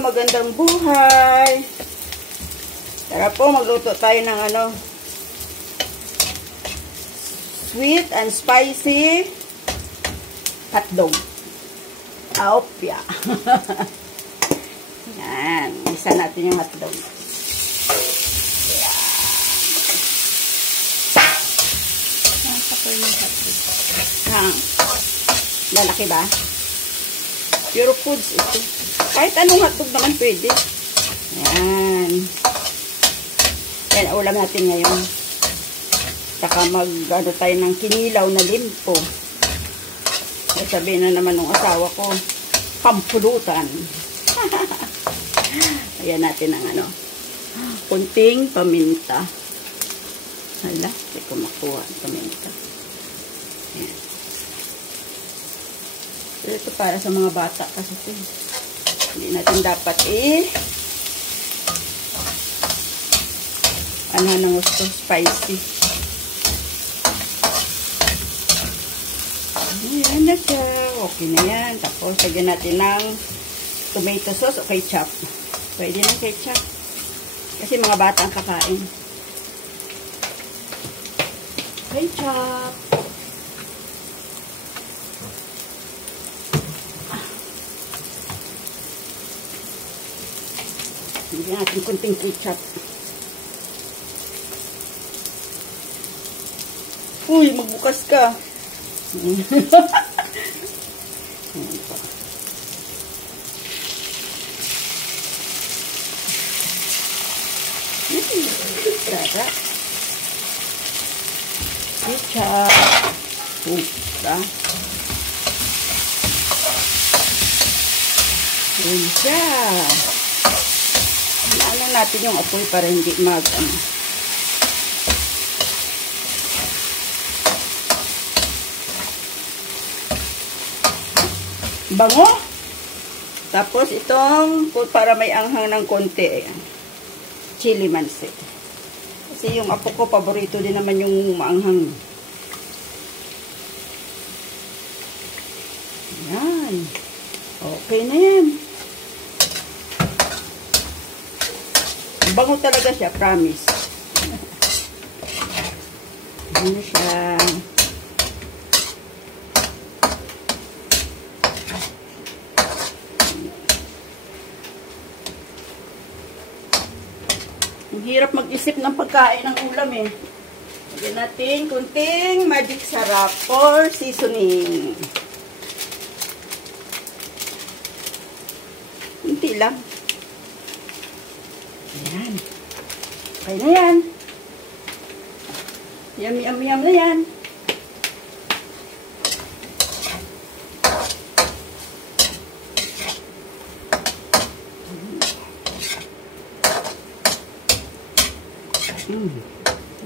magandang buhay. Tara po, magluto tayo ng sweet and spicy hotdog. Aopya. Yan, isa natin yung hotdog. Lalaki ba? Pure foods ito. Kahit anong hotdog naman pwede. Ayan. Yan, ulam natin ngayon. Saka tayo ng kinilaw na limpo. Ay, sabihin na naman ng asawa ko, pampulutan. Ayan natin ang kunting paminta. Hala, hindi ko makuha ang paminta. Ayan. Ito para sa mga bata kasi ito. Hindi natin dapat ng gusto, spicy. Ayan na siya. Okay na yan. Tapos, lagyan natin ng tomato sauce o ketchup. Pwede ng ketchup. Kasi mga bata ang kakain. Ketchup. Lagyan natin kunting ketchup. Uy, magbukas ka. Ayan po. Sarap. Ketchup. Puta. Ayan siya. Alam natin yung apoy para hindi bango. Tapos itong para may anghang ng konti. Ayan. Chili mansi. Kasi yung apo ko, paborito din naman yung maanghang. Ayan. Okay na yan. Bango talaga siya, promise. Ano siya? Ang hirap mag-isip ng pagkain ng ulam eh. Lagyan natin kunting magic sarap for seasoning. Kunti lang. Ayan. Okay na yan. Yummy, yummy, yum na yan.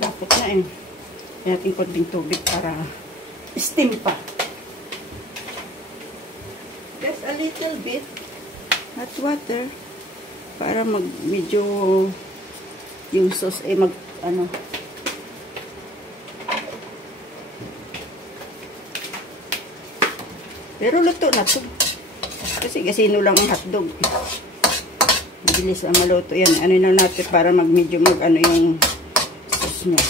Dapat na eh. Kaya natin konting tubig para steam pa. Just a little bit hot water para medyo yung sauce pero luto na to. Kasi gasino lang ang hotdog. Bilis ang maluto yan. Ano na natin para medyo yung sauce niya.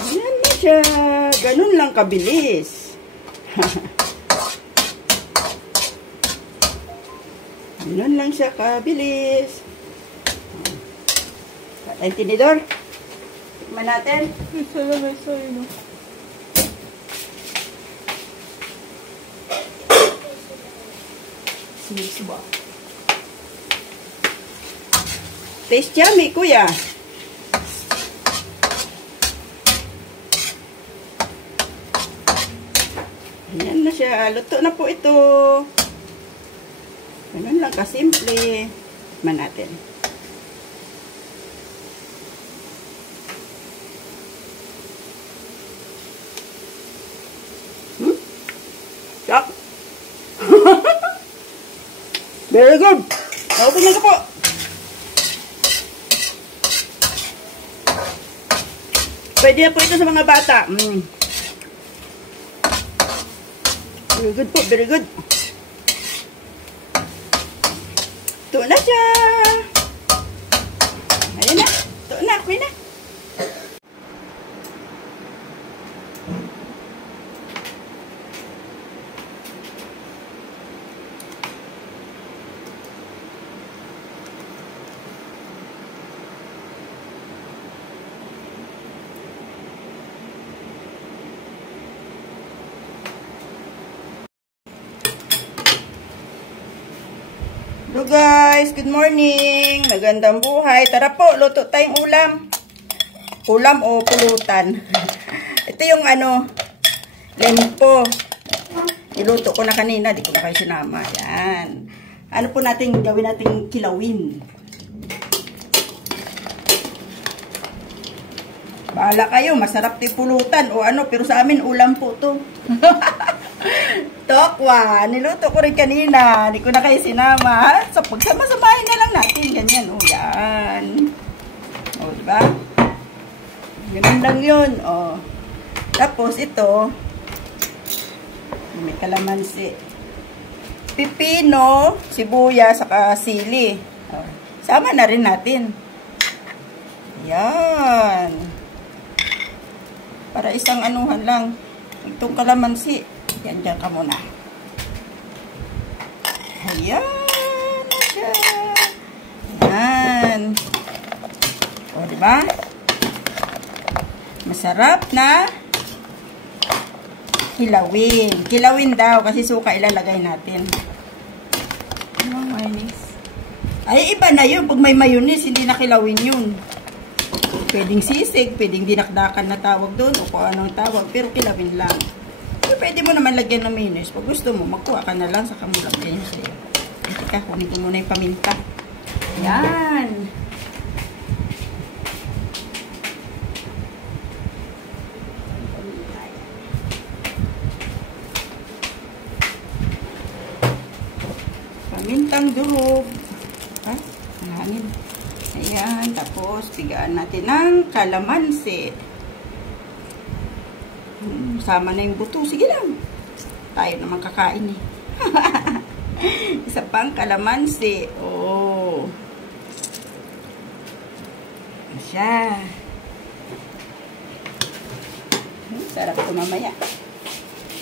Ayan na siya. Ganun lang kabilis. Ganun lang siya kabilis. Patay tinidor. Tikman natin. Isa lang isa yun. Ba? Taste yummy, kuya. Ayan na siya. Luto na po ito. Ganun lang kasimple. Tikman natin. Chop. Very good. Open na po. Pwede na po ito sa mga bata. Very good po. Very good. Ito na siya. Ayan na. Ito na. Okay na. Hello guys, good morning. Magandang buhay. Tara po, luto tayong ulam. Ulam o pulutan. Ito yung lempo. Niluto ko na kanina, di ko na kayo sinama. Yan. Ano po natin gawin nating kilawin. Bahala kayo, masarap di pulutan o pero sa amin ulam po to. Tokwa, niluto ko rin kanina. Hindi ko na kayo sinama. So, pagsama-samahin na lang natin. Ganyan, yan. Diba? Ganun lang yun, Tapos, ito, may kalamansi. Pipino, sibuyas, saka sili. Sama na rin natin. Yan. Para isang anuhan lang. Itong kalamansi. Yan, dyan ka muna. Ayan na siya. Ayan. Diba? Masarap na kilawin. Kilawin daw kasi suka ilalagay natin. Mayonnaise. Ay, iba na yun. Pag may mayonnaise, hindi na kilawin yun. Pwedeng sisig, pwedeng dinakdakan na tawag doon o kung anong tawag, pero kilawin lang. Pwede mo naman lagyan ng mayonnaise. Pag gusto mo, magkuha ka na lang sa kamulak ganyan sa'yo. Teka, kunin ko muna yung paminta. Yan. Pamintang durog. Ha? Ang hangin. Ayan. Tapos, tigaan natin ng kalamansi. Sama na yung buto. Sige lang. Tayo naman kakain eh. Isa pang kalamansi. Oh. Siya. Sarap ito mamaya.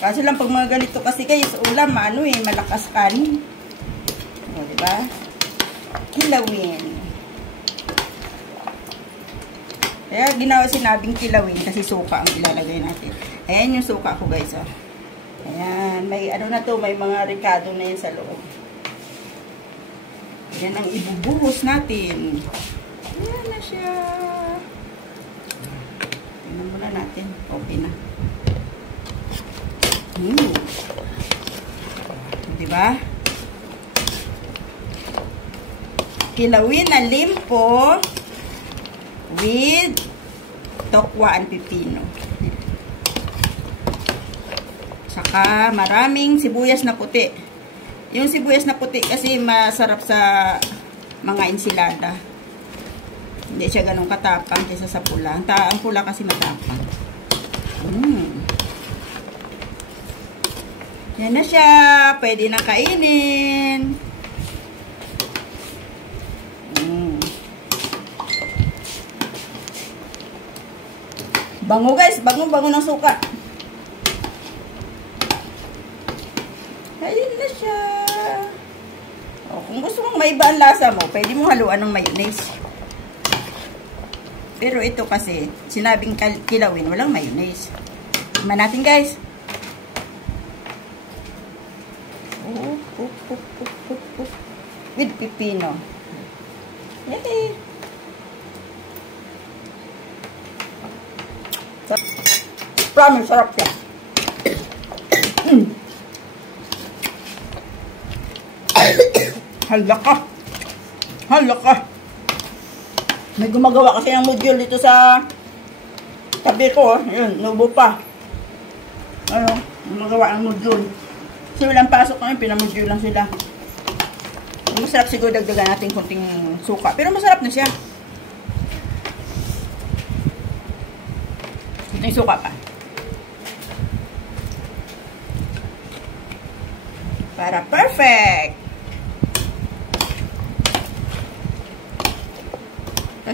Kaso lang pag mga ganito kasi guys, ulam, malakas kanin. O, diba? Kilawin. Kaya sinabing kilawin kasi suka ang ilalagay natin. Ayan yung suka ko guys. Ayan. May na to, may mga ricado na yun sa loob. Ayan ang ibubuhos natin. Ayan na siya. Tingnan muna natin. Okay na. Diba? Kilawin na limpo with tokwa and pipino. Saka maraming sibuyas na puti. Yung sibuyas na puti kasi masarap sa mga ensilada. Hindi siya ganun katapang kaysa sa pula. Ang pula kasi matapang. Yan na siya. Pwede na kainin. Bango guys. Bango-bango ng suka. Ayun na siya. Kung gusto mong maiba ang lasa mo, pwede mo haluan ng mayonnaise. Pero ito kasi, sinabing kilawin, walang mayonnaise. Tignan natin guys. With pipino. Yay! Promise, sarap siya. Hala ka. Hala ka. May gumagawa kasi ng module dito sa tabi ko. Yun, nubo pa. Gumagawa ng module. Kasi walang pasok namin, pinamodule lang sila. Masarap siguro dagdagan natin konting suka. Pero masarap na siya. Konting suka pa. Para perfect.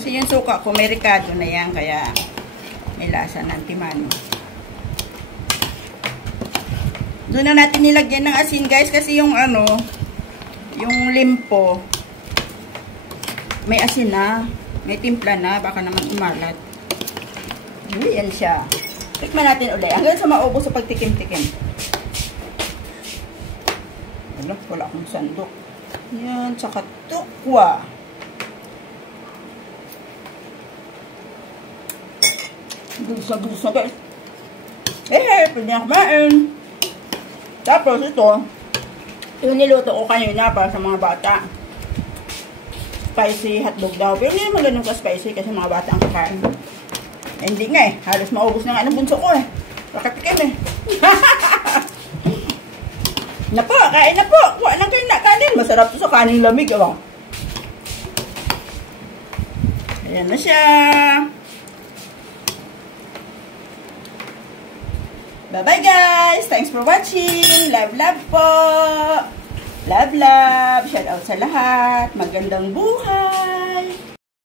Kasi yung suka ko, may ricado na yan, kaya may lasa ng timano. Doon na natin nilagyan ng asin, guys, kasi yung ano, yung limpo, may asin na, may timpla na, baka naman umalat. Yan siya. Tikman natin ulit, hanggang sa maubos sa pagtikim-tikim. Wala akong sandok. Yan, tsaka tukwa. Gusto, guys. Pwede na kumain. Tapos ito, yung niluto ko kanina para sa mga bata. Spicy hotdog daw. Pero hindi naman ganun ka-spicy kasi mga bata ang kakain. Eh, hindi nga eh. Halos maubos na nga ng bunso ko eh. Pakatikim eh. Na po, kain na po. Kuha lang kayo na kanin. Masarap to sa kanin lamig. Ayan na siya. Bye-bye guys! Thanks for watching! Love, love po! Love, love! Shout out sa lahat! Magandang buhay!